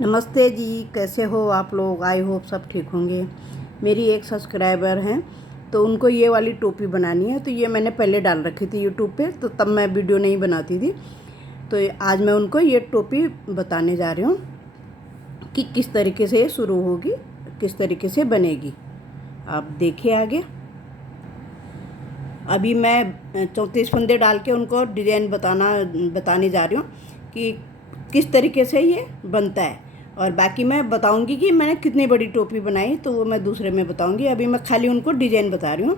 नमस्ते जी, कैसे हो आप लोग। आई होप सब ठीक होंगे। मेरी एक सब्सक्राइबर हैं, तो उनको ये वाली टोपी बनानी है। तो ये मैंने पहले डाल रखी थी यूट्यूब पे, तो तब मैं वीडियो नहीं बनाती थी। तो आज मैं उनको ये टोपी बताने जा रही हूँ कि किस तरीके से ये शुरू होगी, किस तरीके से बनेगी। आप देखिए आगे। अभी मैं 34 फंदे डाल के उनको डिज़ाइन बताने जा रही हूँ कि किस तरीके से ये बनता है। और बाकी मैं बताऊंगी कि मैंने कितनी बड़ी टोपी बनाई, तो वो मैं दूसरे में बताऊंगी। अभी मैं खाली उनको डिज़ाइन बता रही हूँ।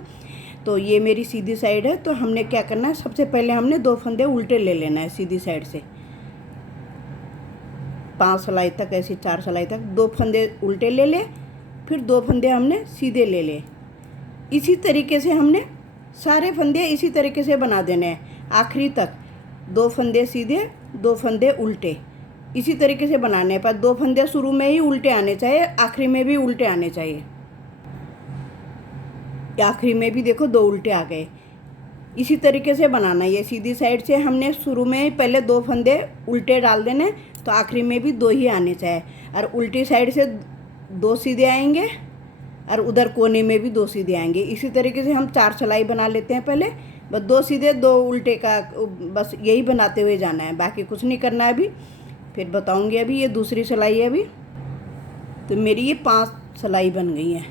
तो ये मेरी सीधी साइड है, तो हमने क्या करना है, सबसे पहले हमने 2 फंदे उल्टे ले लेना है सीधी साइड से। 5 सिलाई तक, ऐसी 4 सिलाई तक 2 फंदे उल्टे ले ले, फिर 2 फंदे हमने सीधे ले ले। इसी तरीके से हमने सारे फंदे इसी तरीके से बना देने हैं आखिरी तक। 2 फंदे सीधे, 2 फंदे उल्टे, इसी तरीके से बनाने हैं। पर 2 फंदे शुरू में ही उल्टे आने चाहिए, आखिरी में भी उल्टे आने चाहिए। आखिरी में भी देखो 2 उल्टे आ गए। इसी तरीके से बनाना है। ये सीधी साइड से हमने शुरू में ही पहले 2 फंदे उल्टे डाल देने, तो आखिरी में भी 2 ही आने चाहिए। और उल्टी साइड से 2 सीधे आएंगे, और उधर कोने में भी 2 सीधे आएंगे। इसी तरीके से हम 4 सिलाई बना लेते हैं पहले। बस 2 सीधे 2 उल्टे का, बस यही बनाते हुए जाना है, बाकी कुछ नहीं करना है। अभी फिर बताऊंगी। अभी ये दूसरी सिलाई है। अभी तो मेरी ये 5 सिलाई बन गई है।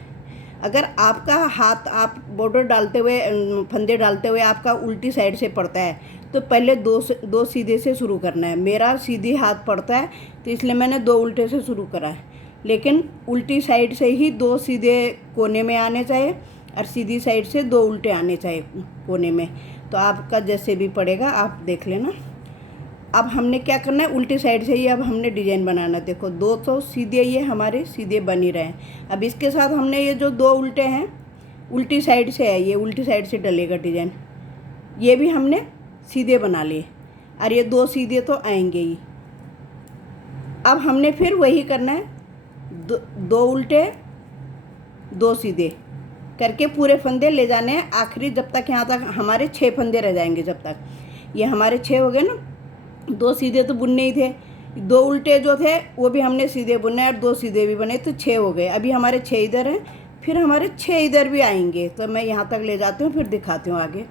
अगर आपका हाथ, आप बॉर्डर डालते हुए, फंदे डालते हुए आपका उल्टी साइड से पड़ता है, तो पहले 2 सीधे से शुरू करना है। मेरा सीधी हाथ पड़ता है, तो इसलिए मैंने 2 उल्टे से शुरू करा है। लेकिन उल्टी साइड से ही 2 सीधे कोने में आने चाहिए, और सीधी साइड से 2 उल्टे आने चाहिए कोने में। तो आपका जैसे भी पड़ेगा आप देख लेना। अब हमने क्या करना है, उल्टी साइड से ही अब हमने डिजाइन बनाना। देखो 2 तो सीधे, ये हमारे सीधे बन ही रहे हैं। अब इसके साथ हमने ये जो 2 उल्टे हैं, उल्टी साइड से है, ये उल्टी साइड से डलेगा डिजाइन, ये भी हमने सीधे बना लिए। और ये 2 सीधे तो आएंगे ही। अब हमने फिर वही करना है, 2 उल्टे 2 सीधे करके पूरे फंदे ले जाने हैं आखिरी, जब तक यहाँ तक हमारे 6 फंदे रह जाएंगे। जब तक ये हमारे 6 हो गए ना, 2 सीधे तो बुनने ही थे, 2 उल्टे जो थे वो भी हमने सीधे बुनने, और 2 सीधे भी बने, तो 6 हो गए। अभी हमारे 6 इधर हैं, फिर हमारे 6 इधर भी आएंगे। तो मैं यहाँ तक ले जाती हूँ, फिर दिखाती हूँ आगे।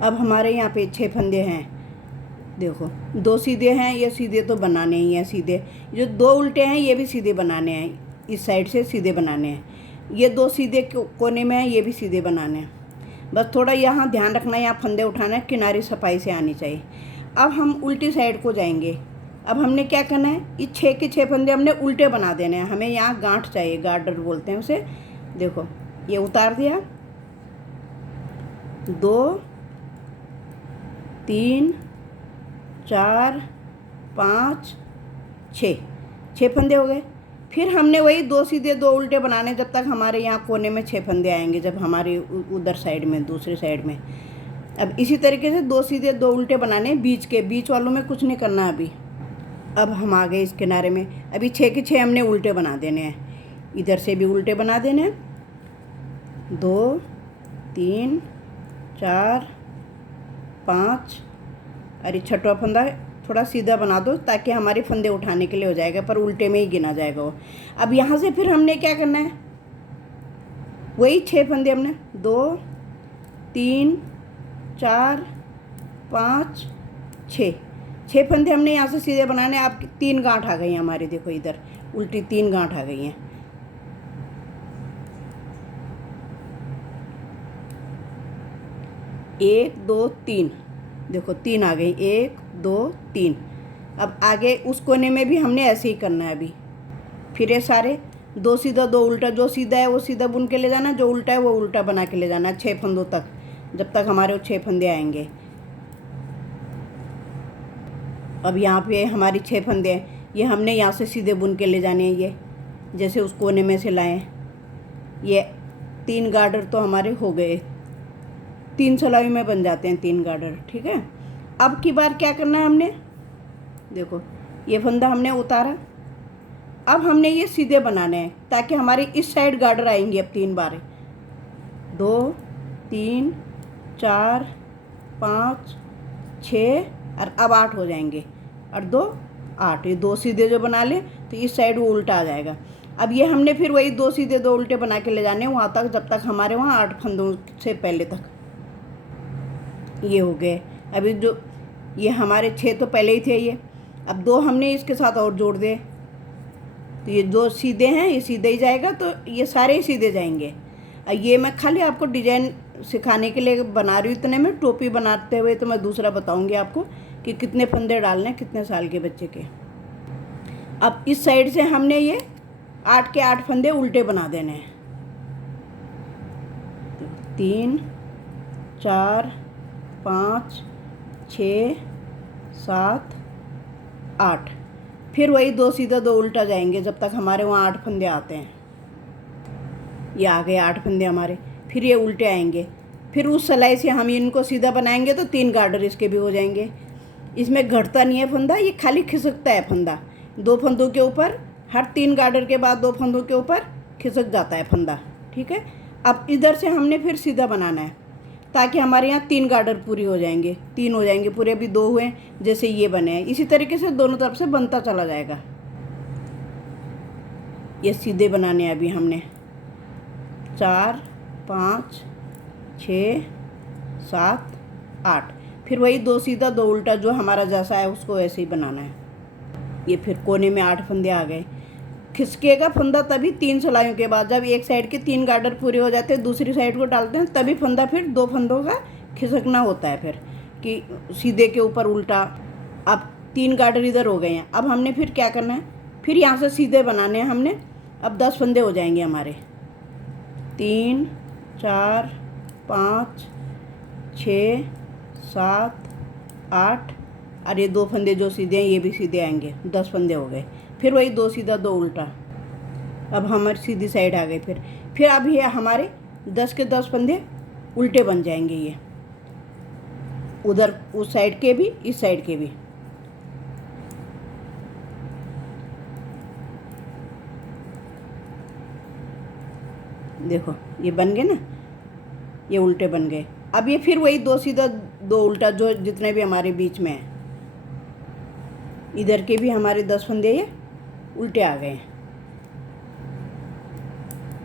अब हमारे यहाँ पे 6 फंदे हैं। देखो 2 सीधे हैं, ये सीधे तो बनाने ही हैं सीधे। जो 2 उल्टे हैं ये भी सीधे बनाने हैं, इस साइड से सीधे बनाने हैं। ये 2 सीधे कोने में हैं, ये भी सीधे बनाने हैं। बस थोड़ा यहाँ ध्यान रखना, यहाँ फंदे उठाना है, किनारी सफाई से आनी चाहिए। अब हम उल्टी साइड को जाएंगे। अब हमने क्या करना है, ये 6 के 6 फंदे हमने उल्टे बना देने हैं। हमें यहाँ गांठ चाहिए, गार्डर बोलते हैं उसे। देखो ये उतार दिया, 2 3 4 5 6 फंदे हो गए। फिर हमने वही 2 सीधे 2 उल्टे बनाने, जब तक हमारे यहाँ कोने में 6 फंदे आएंगे, जब हमारी उधर साइड में, दूसरी साइड में। अब इसी तरीके से 2 सीधे 2 उल्टे बनाने, बीच वालों में कुछ नहीं करना अभी। अब हम आ गए इस किनारे में। अभी 6 के 6 हमने उल्टे बना देने हैं, इधर से भी उल्टे बना देने हैं। 2 3 4 5, अरे 6वां फंदा थोड़ा सीधा बना दो, ताकि हमारे फंदे उठाने के लिए हो जाएगा, पर उल्टे में ही गिना जाएगा वो। अब यहाँ से फिर हमने क्या करना है, वही 6 फंदे हमने 2 3 4 5 6 फंदे हमने यहाँ से सीधे बनाने। आप 3 गांठ आ गई हैं हमारी, देखो इधर उल्टी 3 गांठ आ गई हैं। एक 2 3, देखो 3 आ गई, 1 2 3। अब आगे उस कोने में भी हमने ऐसे ही करना है। अभी फिर ये सारे 2 सीधा 2 उल्टा, जो सीधा है वो सीधा बुन के ले जाना, जो उल्टा है वो उल्टा बना के ले जाना 6 फंदों तक, जब तक हमारे वो 6 फंदे आएंगे। अब यहाँ पे हमारी 6 फंदे हैं, ये हमने यहाँ से सीधे बुन के ले जाने हैं। ये जैसे उस कोने में से लाएं, ये 3 गार्डर तो हमारे हो गए, 3 सिलाई में बन जाते हैं 3 गार्डर, ठीक है। अब की बार क्या करना है हमने, देखो ये फंदा हमने उतारा। अब हमने ये सीधे बनाने हैं, ताकि हमारे इस साइड गार्डर आएंगे। अब 3 बार, 2 3 4 5 6, और अब 8 हो जाएंगे, और 2 8, ये 2 सीधे जो बना ले तो इस साइड वो उल्टा आ जाएगा। अब ये हमने फिर वही 2 सीधे 2 उल्टे बना के ले जाने वहाँ तक जब तक हमारे वहाँ 8 फंदों से पहले तक ये हो गए। अभी जो ये हमारे 6 तो पहले ही थे ये, अब 2 हमने इसके साथ और जोड़ दे तो ये 2 सीधे हैं, ये सीधे ही जाएगा तो ये सारे ही सीधे जाएंगे। ये मैं खाली आपको डिजाइन सिखाने के लिए बना रही हूँ, इतने में टोपी बनाते हुए तो मैं दूसरा बताऊँगी आपको कि कितने फंदे डालने हैं कितने साल के बच्चे के। अब इस साइड से हमने ये 8 के 8 फंदे उल्टे बना देने हैं। 3 4 5 6 7 8, फिर वही 2 सीधा 2 उल्टा जाएंगे जब तक हमारे वहाँ 8 फंदे आते हैं। ये आ गए 8 फंदे हमारे, फिर ये उल्टे आएंगे, फिर उस सिलाई से हम इनको सीधा बनाएंगे तो 3 गार्डर इसके भी हो जाएंगे। इसमें घटता नहीं है फंदा, ये खाली खिसकता है फंदा। 2 फंदों के ऊपर, हर 3 गार्डर के बाद 2 फंदों के ऊपर खिसक जाता है फंदा, ठीक है। अब इधर से हमने फिर सीधा बनाना है ताकि हमारे यहाँ 3 गार्डर पूरी हो जाएंगे, 3 हो जाएंगे पूरे। अभी 2 हुए जैसे ये बने हैं, इसी तरीके से दोनों तरफ से बनता चला जाएगा। ये सीधे बनाने हैं अभी हमने 4 5 6 7 8, फिर वही 2 सीधा 2 उल्टा जो हमारा जैसा है उसको ऐसे ही बनाना है। ये फिर कोने में 8 फंदे आ गए। खिसकेगा फंदा तभी 3 सिलाइयों के बाद, जब एक साइड के 3 गार्डर पूरे हो जाते हैं दूसरी साइड को डालते हैं तभी फंदा फिर 2 फंदों का खिसकना होता है फिर कि सीधे के ऊपर उल्टा। अब 3 गार्डर इधर हो गए हैं, अब हमने फिर क्या करना है, फिर यहाँ से सीधे बनाने हैं हमने। अब 10 फंदे हो जाएंगे हमारे, 3 4 5 6 7 8, और ये 2 फंदे जो सीधे हैं ये भी सीधे आएंगे, 10 फंदे हो गए। फिर वही 2 सीधा 2 उल्टा, अब हमारी सीधी साइड आ गई। फिर अब ये हमारे 10 के 10 फंदे उल्टे बन जाएंगे, ये उधर उस साइड के भी इस साइड के भी। देखो ये बन गए ना, ये उल्टे बन गए। अब ये फिर वही 2 सीधा 2 उल्टा जो जितने भी हमारे बीच में है, इधर के भी हमारे 10 फंदे ये उल्टे आ गए।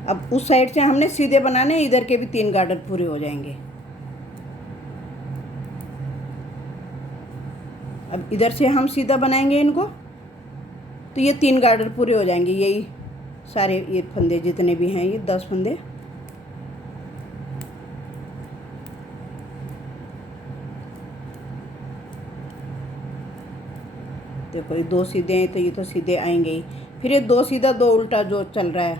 अब उस साइड से हमने सीधे बनाने, इधर के भी 3 गार्डर पूरे हो जाएंगे। अब इधर से हम सीधा बनाएंगे इनको तो ये 3 गार्डर पूरे हो जाएंगे। यही सारे ये फंदे जितने भी हैं, ये 10 फंदे देखो, ये 2 सीधे हैं तो ये तो सीधे आएंगे ही। फिर ये 2 सीधा 2 उल्टा जो चल रहा है,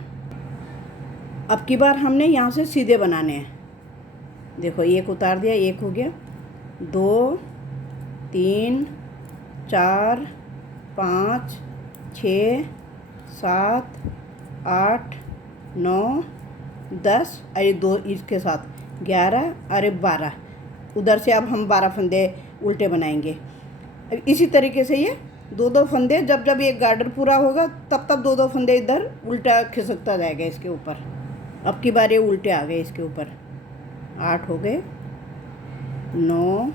अब की बार हमने यहाँ से सीधे बनाने हैं। देखो एक उतार दिया, एक हो गया, 2 3 4 5 6 7 8 9 10, अरे 2 इसके साथ 11, अरे 12। उधर से अब हम 12 फंदे उल्टे बनाएंगे। अब इसी तरीके से ये 2-2 फंदे, जब जब एक गार्डर पूरा होगा तब तब 2-2 फंदे इधर उल्टा खिसकता जाएगा इसके ऊपर। अब की बार ये उल्टे आ गए इसके ऊपर, 8 हो गए, 9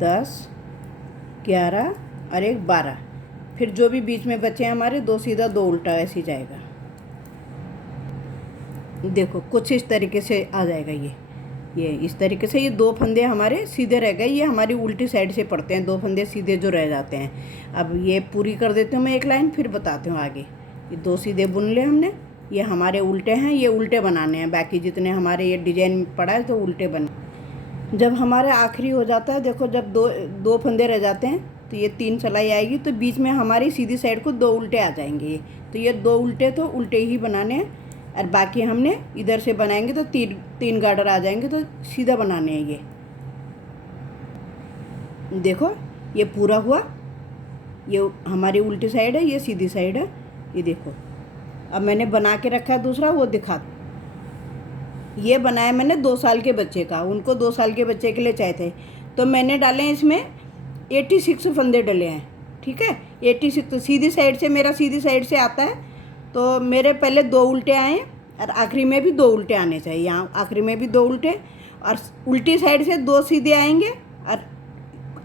10 11 और एक 12। फिर जो भी बीच में बचे हैं हमारे 2 सीधा 2 उल्टा ऐसे ही जाएगा। देखो कुछ इस तरीके से आ जाएगा ये इस तरीके से। ये 2 फंदे हमारे सीधे रह गए, ये हमारी उल्टी साइड से पड़ते हैं 2 फंदे सीधे जो रह जाते हैं। अब ये पूरी कर देती हूँ मैं एक लाइन, फिर बताती हूँ आगे। ये 2 सीधे बुन ले हमने, ये हमारे उल्टे हैं, ये उल्टे बनाने हैं। बाकी जितने हमारे ये डिजाइन पड़ा है तो उल्टे बने। जब हमारे आखिरी हो जाता है, देखो जब 2 फंदे रह जाते हैं तो ये 3 सिलाई आएगी, तो बीच में हमारी सीधी साइड को 2 उल्टे आ जाएंगे। तो ये 2 उल्टे तो उल्टे ही बनाने हैं, और बाकी हमने इधर से बनाएंगे तो 3 गार्डर आ जाएंगे, तो सीधा बनाने हैं ये। देखो ये पूरा हुआ, ये हमारी उल्टी साइड है, ये सीधी साइड है। ये देखो अब मैंने बना के रखा है दूसरा, वो दिखा। ये बनाया मैंने 2 साल के बच्चे का, उनको 2 साल के बच्चे के लिए चाहिए थे, तो मैंने डाले हैं इसमें 86 फंदे डले हैं, ठीक है। 86 सीधी साइड से, मेरा सीधी साइड से आता है तो मेरे पहले 2 उल्टे आए और आखिरी में भी 2 उल्टे आने चाहिए। यहाँ आखिरी में भी 2 उल्टे, और उल्टी साइड से 2 सीधे आएंगे और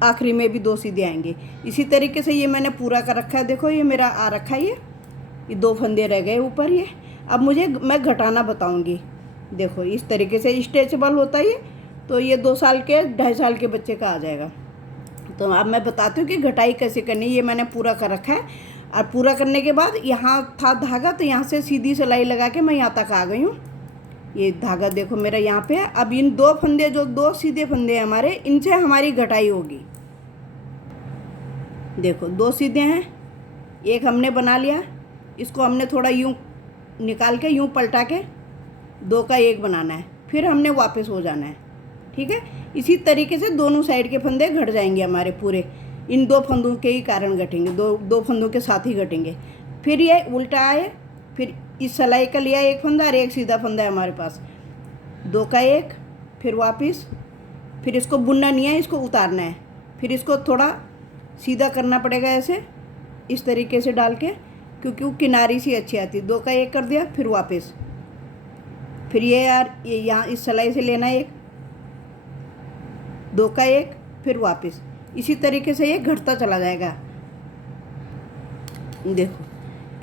आखिरी में भी 2 सीधे आएंगे। इसी तरीके से ये मैंने पूरा कर रखा है। देखो ये मेरा आ रखा है, ये 2 फंदे रह गए ऊपर ये। अब मैं घटाना बताऊंगी। देखो इस तरीके से स्ट्रेचेबल होता है ये, तो ये 2 साल के 2.5 साल के बच्चे का आ जाएगा। तो अब मैं बताती हूँ कि घटाई कैसे करनी है। ये मैंने पूरा कर रखा है, और पूरा करने के बाद यहाँ था धागा, तो यहाँ से सीधी सिलाई लगा के मैं यहाँ तक आ गई हूँ। ये धागा देखो मेरा यहाँ पे है। अब इन 2 फंदे, जो 2 सीधे फंदे हैं हमारे, इनसे हमारी घटाई होगी। देखो 2 सीधे हैं, एक हमने बना लिया, इसको हमने थोड़ा यूँ निकाल के यूँ पलटा के 2 का 1 बनाना है, फिर हमने वापस हो जाना है। ठीक है, इसी तरीके से दोनों साइड के फंदे घट जाएंगे हमारे पूरे। इन 2 फंदों के ही कारण घटेंगे, दो फंदों के साथ ही घटेंगे। फिर ये उल्टा आए, फिर इस सिलाई का लिया 1 फंदा और 1 सीधा फंदा है हमारे पास, 2 का 1, फिर वापस, फिर इसको बुनना नहीं है, इसको उतारना है। फिर इसको थोड़ा सीधा करना पड़ेगा ऐसे, इस तरीके से डाल के, क्योंकि वो किनारी सी अच्छी आती है। 2 का 1 कर दिया, फिर वापस, फिर ये यहाँ इस सिलाई से लेना 1, 2 का 1, फिर वापस। इसी तरीके से ये घटता चला जाएगा। देखो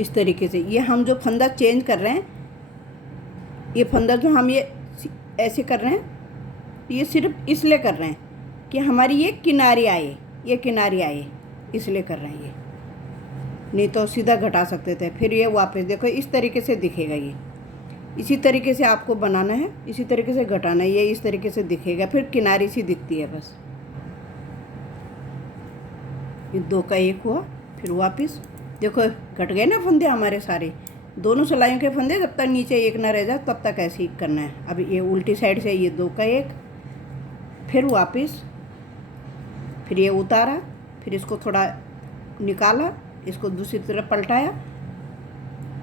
इस तरीके से ये हम जो फंदा चेंज कर रहे हैं, ये फंदा जो हम ये ऐसे कर रहे हैं, ये सिर्फ इसलिए कर रहे हैं कि हमारी ये किनारी आए, ये किनारी आए, इसलिए कर रहे हैं ये, नहीं तो सीधा घटा सकते थे। फिर ये वापस देखो इस तरीके से दिखेगा ये, इसी तरीके से आपको बनाना है, इसी तरीके से घटाना है। ये इस तरीके से दिखेगा, फिर किनारी सी दिखती है बस। ये 2 का 1 हुआ, फिर वापस। देखो घट गए ना फंदे हमारे सारे, दोनों सिलाइयों के फंदे। जब तक नीचे 1 ना रह जाए तब तक ऐसे ही करना है। अब ये उल्टी साइड से ये 2 का 1, फिर वापस, फिर ये उतारा, फिर इसको थोड़ा निकाला, इसको दूसरी तरफ पलटाया,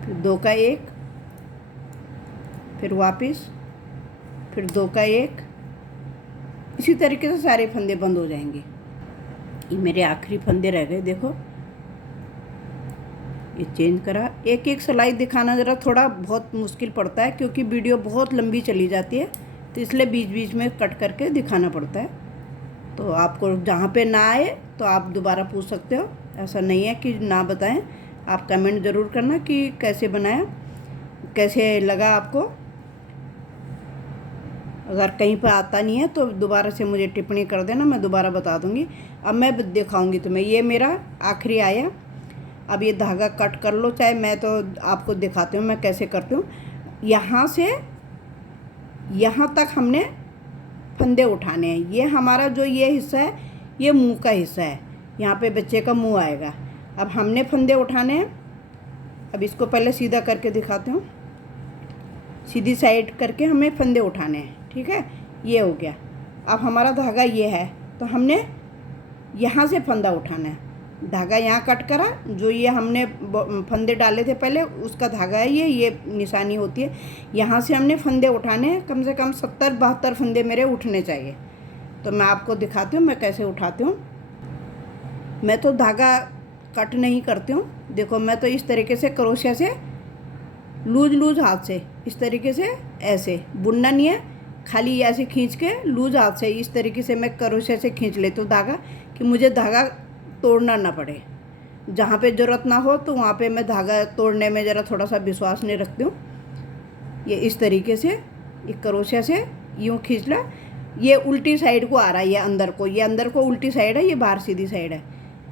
फिर 2 का 1, फिर वापस, फिर 2 का 1। इसी तरीके से सारे फंदे बंद हो जाएंगे। ये मेरे आखिरी फंदे रह गए। देखो ये चेंज करा। एक एक सिलाई दिखाना ज़रा थोड़ा बहुत मुश्किल पड़ता है, क्योंकि वीडियो बहुत लंबी चली जाती है, तो इसलिए बीच बीच में कट करके दिखाना पड़ता है। तो आपको जहाँ पे ना आए तो आप दोबारा पूछ सकते हो, ऐसा नहीं है कि ना बताएं। आप कमेंट ज़रूर करना कि कैसे बनाया, कैसे लगा आपको। अगर कहीं पर आता नहीं है तो दोबारा से मुझे टिप्पणी कर देना, मैं दोबारा बता दूँगी। अब मैं दिखाऊँगी तुम्हें। ये मेरा आखिरी आया। अब ये धागा कट कर लो, चाहे मैं तो आपको दिखाती हूँ मैं कैसे करती हूँ। यहाँ से यहाँ तक हमने फंदे उठाने हैं। ये हमारा जो ये हिस्सा है, ये मुंह का हिस्सा है, यहाँ पे बच्चे का मुंह आएगा। अब हमने फंदे उठाने हैं। अब इसको पहले सीधा करके दिखाती हूँ। सीधी साइड करके हमें फंदे उठाने हैं। ठीक है, ये हो गया। अब हमारा धागा ये है, तो हमने यहाँ से फंदा उठाना है। धागा यहाँ कट करा, जो ये हमने फंदे डाले थे पहले, उसका धागा है ये निशानी होती है। यहाँ से हमने फंदे उठाने हैं। कम से कम 70-72 फंदे मेरे उठने चाहिए। तो मैं आपको दिखाती हूँ मैं कैसे उठाती हूँ। मैं तो धागा कट नहीं करती हूँ। देखो मैं तो इस तरीके से क्रोशिया से लूज हाथ से इस तरीके से ऐसे बुनना नहीं है, खाली ऐसे खींच के लूज हाथ से इस तरीके से मैं क्रोशिया से खींच लेती हूँ धागा, कि मुझे धागा तोड़ना ना पड़े। जहाँ पे ज़रूरत ना हो तो वहाँ पे मैं धागा तोड़ने में ज़रा थोड़ा सा विश्वास नहीं रखती हूँ। ये इस तरीके से एक क्रोशिया से यूँ खींच ला। ये उल्टी साइड को आ रहा है, ये अंदर को उल्टी साइड है, ये बाहर सीधी साइड है।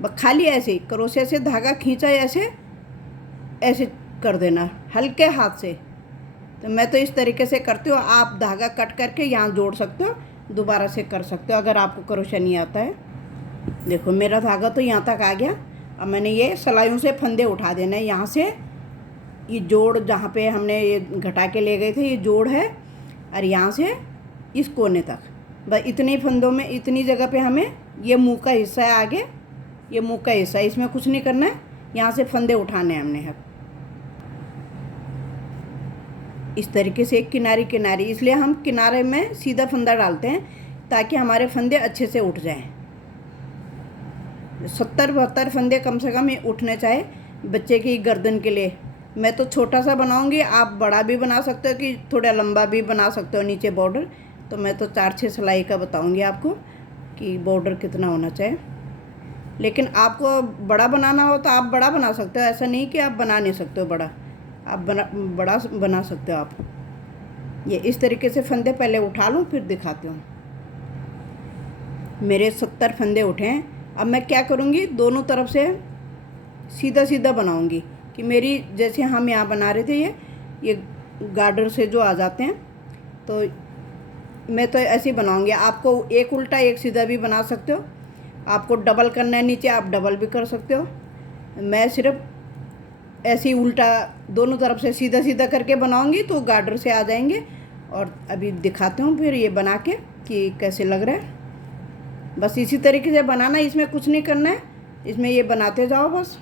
बस खाली ऐसे ही क्रोशिया से धागा खींचा, ऐसे कर देना हल्के हाथ से। तो मैं तो इस तरीके से करती हूँ। आप धागा कट करके यहाँ जोड़ सकते हो, दोबारा से कर सकते हो अगर आपको क्रोशिया नहीं आता है। देखो मेरा धागा तो यहाँ तक आ गया। अब मैंने ये सिलाइयों से फंदे उठा देना है। यहाँ से ये जोड़ जहाँ पे हमने ये घटा के ले गए थे, ये जोड़ है, और यहाँ से इस कोने तक, बस इतने फंदों में इतनी जगह पे हमें, ये मुंह का हिस्सा है आगे, ये मुंह का हिस्सा है, इसमें कुछ नहीं करना है। यहाँ से फंदे उठाने हैं हमने। इस तरीके से एक किनारी, इसलिए हम किनारे में सीधा फंदा डालते हैं ताकि हमारे फंदे अच्छे से उठ जाएं। 70-72 फंदे कम से कम उठने चाहे बच्चे की गर्दन के लिए। मैं तो छोटा सा बनाऊंगी, आप बड़ा भी बना सकते हो, कि थोड़ा लंबा भी बना सकते हो नीचे बॉर्डर। तो मैं तो 4-6 सिलाई का बताऊंगी आपको। कि बॉर्डर कितना होना चाहिए। लेकिन आपको बड़ा बनाना हो तो आप बड़ा बना सकते हो, ऐसा नहीं कि आप बना नहीं सकते हो बड़ा, आप बड़ा बना सकते हो आप। ये इस तरीके से फंदे पहले उठा लूँ फिर दिखाती हूँ। मेरे 70 फंदे उठे हैं। अब मैं क्या करूँगी, दोनों तरफ से सीधा सीधा बनाऊँगी कि मेरी, जैसे हम यहाँ बना रहे थे ये गार्डर से जो आ जाते हैं, तो मैं तो ऐसे ही बनाऊँगी। आपको एक उल्टा एक सीधा भी बना सकते हो, आपको डबल करना है नीचे आप डबल भी कर सकते हो। मैं सिर्फ ऐसे ही उल्टा दोनों तरफ से सीधा सीधा करके बनाऊँगी तो गार्डर से आ जाएंगे। और अभी दिखाती हूँ फिर ये बना के कि कैसे लग रहा है। बस इसी तरीके से बनाना, इसमें कुछ नहीं करना है, इसमें ये बनाते जाओ बस।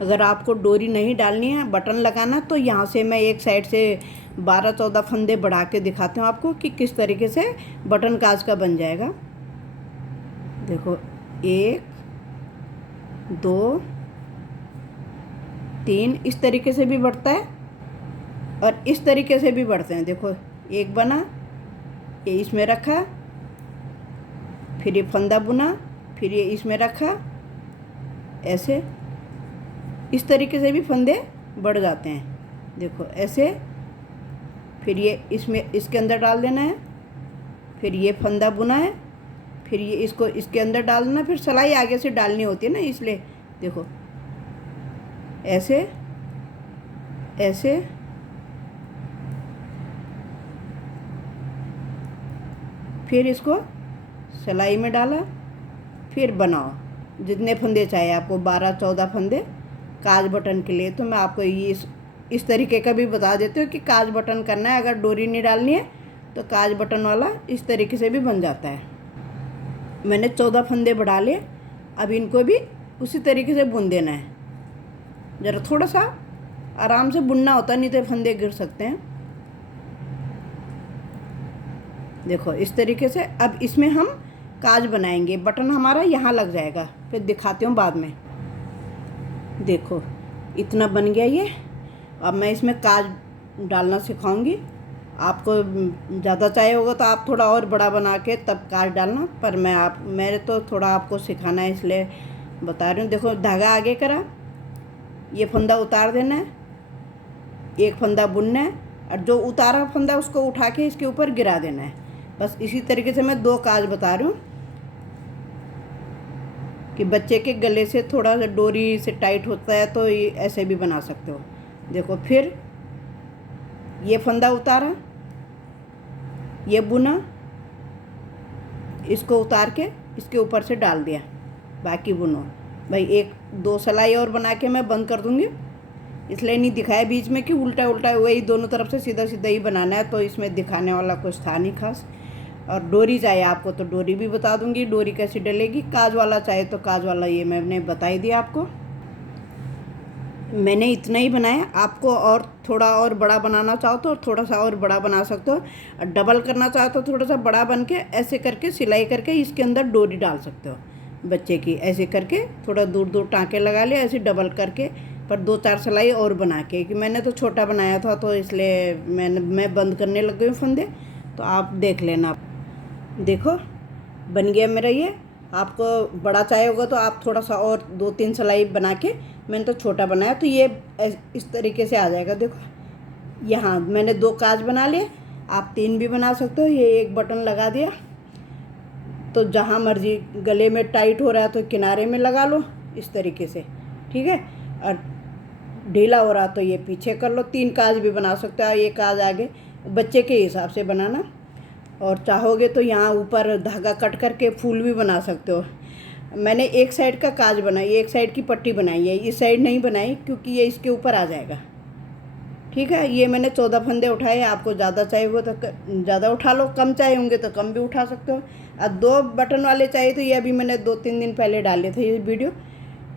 अगर आपको डोरी नहीं डालनी है, बटन लगाना, तो यहाँ से मैं एक साइड से 12-14 फंदे बढ़ा के दिखाती हूँ आपको कि किस तरीके से बटन काज का बन जाएगा। देखो 1 2 3 इस तरीके से भी बढ़ता है और इस तरीके से भी बढ़ते हैं। देखो एक बना, ये इसमें रखा, फिर ये फंदा बुना, फिर ये इसमें रखा, ऐसे इस तरीके से भी फंदे बढ़ जाते हैं। देखो ऐसे, फिर ये इसमें इसके अंदर डाल देना है, फिर ये फंदा बुना है, फिर ये इसको इसके अंदर डाल देना, फिर सिलाई आगे से डालनी होती है ना, इसलिए देखो ऐसे ऐसे, फिर इसको सिलाई में डाला, फिर बनाओ जितने फंदे चाहिए आपको, 12-14 फंदे काज बटन के लिए। तो मैं आपको ये इस तरीके का भी बता देती हूँ कि काज बटन करना है, अगर डोरी नहीं डालनी है तो काज बटन वाला इस तरीके से भी बन जाता है। मैंने 14 फंदे बढ़ा लिए, अब इनको भी उसी तरीके से बुन देना है। ज़रा थोड़ा सा आराम से बुनना होता है, नहीं तो फंदे गिर सकते हैं। देखो इस तरीके से। अब इसमें हम काज बनाएंगे, बटन हमारा यहाँ लग जाएगा, फिर दिखाती हूँ बाद में। देखो इतना बन गया ये। अब मैं इसमें काज डालना सिखाऊंगी। आपको ज़्यादा चाहिए होगा तो आप थोड़ा और बड़ा बना के तब काज डालना, पर मेरे तो थोड़ा आपको सिखाना है इसलिए बता रही हूँ। देखो धागा आगे करा, ये फंदा उतार देना है, एक फंदा बुनना है, और जो उतारा फंदा उसको उठा के इसके ऊपर गिरा देना है। बस इसी तरीके से मैं 2 काज बता रही हूँ कि बच्चे के गले से थोड़ा सा डोरी से टाइट होता है तो ये ऐसे भी बना सकते हो। देखो फिर ये फंदा उतारा, ये बुना, इसको उतार के इसके ऊपर से डाल दिया, बाकी बुनो। भाई 1-2 सिलाई और बना के मैं बंद कर दूँगी, इसलिए नहीं दिखाया बीच में कि उल्टा उल्टा, वही दोनों तरफ से सीधा सीधा ही बनाना है, तो इसमें दिखाने वाला कुछ था नहीं खास। और डोरी चाहिए आपको तो डोरी भी बता दूंगी, डोरी कैसे डलेगी। काज वाला चाहिए तो काज वाला ये मैंने बता ही दिया आपको। मैंने इतना ही बनाया, आपको और थोड़ा और बड़ा बनाना चाहो तो थोड़ा सा और बड़ा बना सकते हो, और डबल करना चाहो तो थोड़ा सा बड़ा बन के ऐसे करके सिलाई करके इसके अंदर डोरी डाल सकते हो बच्चे की। ऐसे करके थोड़ा दूर दूर टाँके लगा लिया, ऐसे डबल करके, पर 2-4 सिलाई और बना के, कि मैंने तो छोटा बनाया था तो इसलिए मैं बंद करने लग गई हूँ फंदे, तो आप देख लेना। देखो बन गया मेरा ये। आपको बड़ा चाहिए होगा तो आप थोड़ा सा और 2-3 सिलाई बना के, मैंने तो छोटा बनाया तो ये इस तरीके से आ जाएगा। देखो यहाँ मैंने 2 काज बना लिए, आप 3 भी बना सकते हो। ये एक बटन लगा दिया, तो जहाँ मर्जी गले में टाइट हो रहा है तो किनारे में लगा लो इस तरीके से, ठीक है। और ढीला हो रहा तो ये पीछे कर लो। 3 काज भी बना सकते हो, ये काज आगे बच्चे के हिसाब से बनाना। और चाहोगे तो यहाँ ऊपर धागा कट करके फूल भी बना सकते हो। मैंने एक साइड का काज बनाई, एक साइड की पट्टी बनाई है, इस साइड नहीं बनाई क्योंकि ये इसके ऊपर आ जाएगा, ठीक है। ये मैंने 14 फंदे उठाए। आपको ज़्यादा चाहिए हो तो ज़्यादा उठा लो, कम चाहिए होंगे तो कम भी उठा सकते हो। और 2 बटन वाले चाहिए तो ये अभी मैंने 2-3 दिन पहले डाले थे ये वीडियो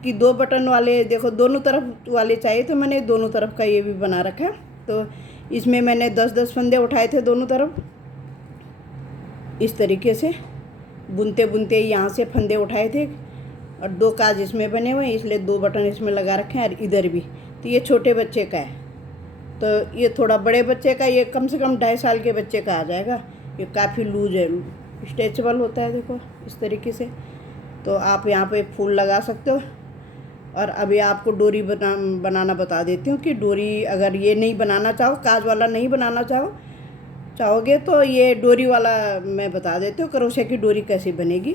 कि 2 बटन वाले, देखो दोनों तरफ वाले चाहिए तो मैंने दोनों तरफ का ये भी बना रखा है। तो इसमें मैंने 10-10 फंदे उठाए थे दोनों तरफ, इस तरीके से बुनते बुनते यहाँ से फंदे उठाए थे। और 2 काज इसमें बने हुए हैं, इसलिए 2 बटन इसमें लगा रखे हैं। और इधर भी, तो ये छोटे बच्चे का है, तो ये थोड़ा बड़े बच्चे का, ये कम से कम 2.5 साल के बच्चे का आ जाएगा। ये काफ़ी लूज है, स्ट्रेचेबल होता है, देखो इस तरीके से। तो आप यहाँ पे फूल लगा सकते हो। और अभी आपको डोरी बनाना बता देती हूँ कि डोरी अगर ये नहीं बनाना चाहो, काज वाला नहीं बनाना चाहोगे तो ये डोरी वाला मैं बता देती हूँ क्रोशे की डोरी कैसे बनेगी।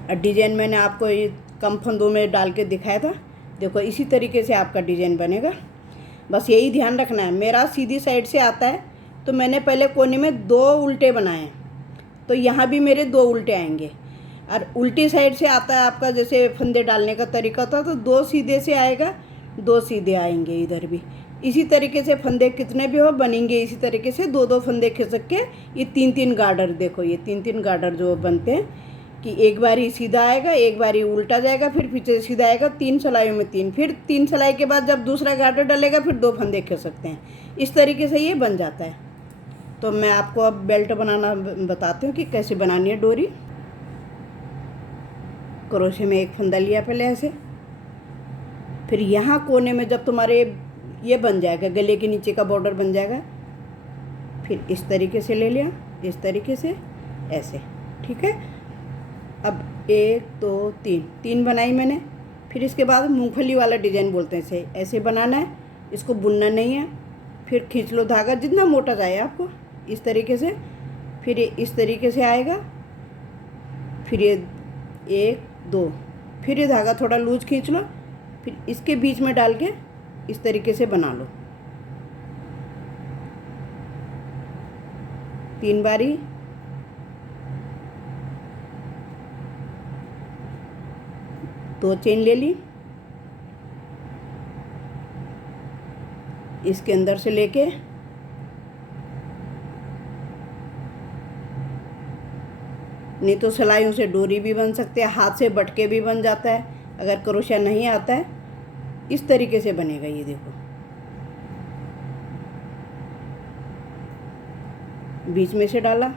और डिजाइन मैंने आपको ये कम फंदों में डाल के दिखाया था, देखो इसी तरीके से आपका डिजाइन बनेगा। बस यही ध्यान रखना है, मेरा सीधी साइड से आता है तो मैंने पहले कोने में 2 उल्टे बनाए, तो यहाँ भी मेरे 2 उल्टे आएंगे। और उल्टी साइड से आता है आपका, जैसे फंदे डालने का तरीका था, तो 2 सीधे से आएगा, 2 सीधे आएंगे इधर भी। इसी तरीके से फंदे कितने भी हो बनेंगे इसी तरीके से 2-2 फंदे खिसक के ये 3-3 गार्डर, देखो ये 3-3 गार्डर जो बनते हैं कि एक बारी सीधा आएगा, एक बारी उल्टा जाएगा, फिर पीछे सीधा आएगा, 3 सिलाइयों में 3, फिर 3 सिलाई के बाद जब दूसरा गार्डर डलेगा फिर 2 फंदे खिसकते हैं। इस तरीके से ये बन जाता है। तो मैं आपको अब बेल्ट बनाना बताती हूँ कि कैसे बनानी है डोरी। क्रोशे में एक फंदा लिया पहले ऐसे, फिर यहाँ कोने में जब तुम्हारे ये बन जाएगा, गले के नीचे का बॉर्डर बन जाएगा, फिर इस तरीके से ले लिया, इस तरीके से ऐसे, ठीक है। अब 1 2 3 बनाई मैंने। फिर इसके बाद मूंगफली वाला डिजाइन बोलते हैं इसे, ऐसे बनाना है, इसको बुनना नहीं है। फिर खींच लो धागा जितना मोटा चाहिए आपको, इस तरीके से। फिर ये इस तरीके से आएगा, फिर ये 1 2, फिर ये धागा थोड़ा लूज खींच लो, फिर इसके बीच में डाल के इस तरीके से बना लो 3 बारी। दो चेन ले ली, इसके अंदर से लेके नहीं तो सिलाइयों से डोरी भी बन सकते हैं, हाथ से बटके भी बन जाता है। अगर क्रोशिया नहीं आता है इस तरीके से बनेगा। ये देखो बीच में से डाला,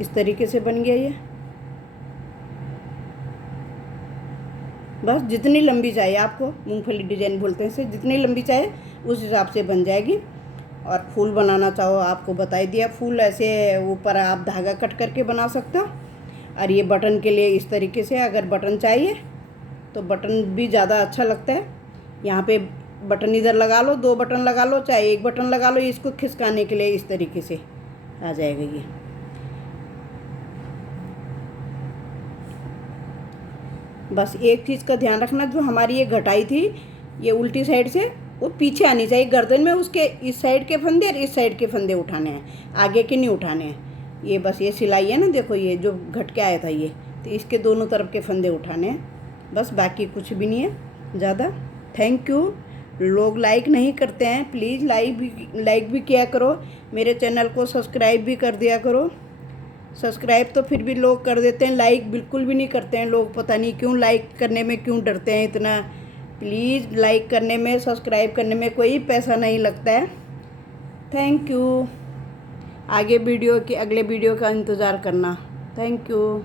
इस तरीके से बन गया ये। बस जितनी लंबी चाहिए आपको, मूंगफली डिजाइन बोलते हैं इसे, जितनी लंबी चाहे उस हिसाब से बन जाएगी। और फूल बनाना चाहो आपको बता ही दिया, फूल ऐसे ऊपर आप धागा कट करके बना सकते हो। और ये बटन के लिए इस तरीके से, अगर बटन चाहिए तो बटन भी ज़्यादा अच्छा लगता है। यहाँ पे बटन इधर लगा लो, 2 बटन लगा लो, चाहे 1 बटन लगा लो, इसको खिसकाने के लिए इस तरीके से आ जाएगा ये। बस एक चीज़ का ध्यान रखना, जो हमारी ये घटाई थी ये उल्टी साइड से वो पीछे आनी चाहिए गर्दन में, उसके इस साइड के फंदे और इस साइड के फंदे उठाने हैं, आगे के नहीं उठाने हैं। ये बस ये सिलाई है ना, देखो ये जो घट के आया था ये, तो इसके दोनों तरफ के फंदे उठाने हैं, बस बाकी कुछ भी नहीं है ज़्यादा। Thank you. लोग लाइक नहीं करते हैं, प्लीज़ लाइक भी किया करो, मेरे चैनल को सब्सक्राइब भी कर दिया करो। सब्सक्राइब तो फिर भी लोग कर देते हैं, लाइक बिल्कुल भी नहीं करते हैं लोग, पता नहीं क्यों, लाइक करने में क्यों डरते हैं इतना। प्लीज़ लाइक करने में, सब्सक्राइब करने में कोई पैसा नहीं लगता है। Thank you. अगले वीडियो का इंतज़ार करना। Thank you.